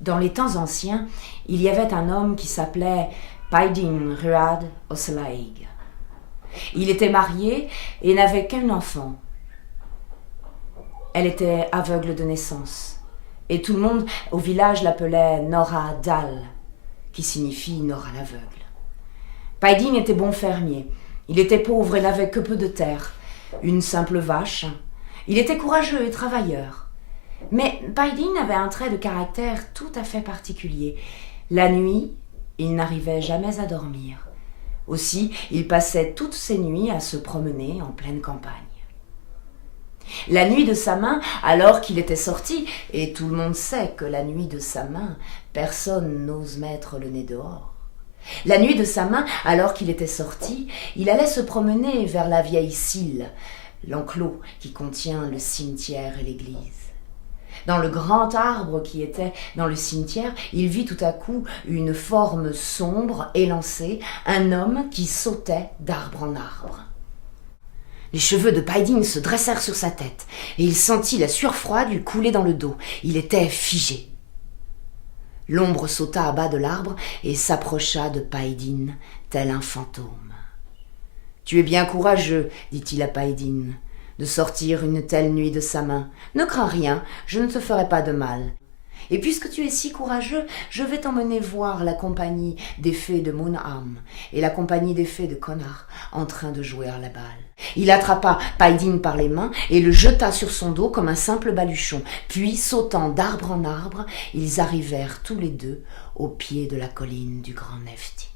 Dans les temps anciens, il y avait un homme qui s'appelait Paidin Ruad Oselaig. Il était marié et n'avait qu'un enfant. Elle était aveugle de naissance, et tout le monde au village l'appelait Nora Dal, qui signifie Nora l'aveugle. Paidin était bon fermier. Il était pauvre et n'avait que peu de terre, une simple vache. Il était courageux et travailleur. Mais Paidin avait un trait de caractère tout à fait particulier. La nuit, il n'arrivait jamais à dormir. Aussi, il passait toutes ses nuits à se promener en pleine campagne. La nuit de sa main, alors qu'il était sorti, et tout le monde sait que la nuit de sa main, personne n'ose mettre le nez dehors. La nuit de sa main, alors qu'il était sorti, il allait se promener vers la vieille Sille, l'enclos qui contient le cimetière et l'église. Dans le grand arbre qui était dans le cimetière, il vit tout à coup une forme sombre, élancée, un homme qui sautait d'arbre en arbre. Les cheveux de Paidin se dressèrent sur sa tête, et il sentit la sueur froide lui couler dans le dos. Il était figé. L'ombre sauta à bas de l'arbre et s'approcha de Paidin, tel un fantôme. « Tu es bien courageux, dit-il à Paidin, de sortir une telle nuit de sa main. Ne crains rien, je ne te ferai pas de mal. Et puisque tu es si courageux, je vais t'emmener voir la compagnie des fées de Munham et la compagnie des fées de Konar en train de jouer à la balle. » Il attrapa Paidin par les mains et le jeta sur son dos comme un simple baluchon. Puis, sautant d'arbre en arbre, ils arrivèrent tous les deux au pied de la colline du Grand Nephti.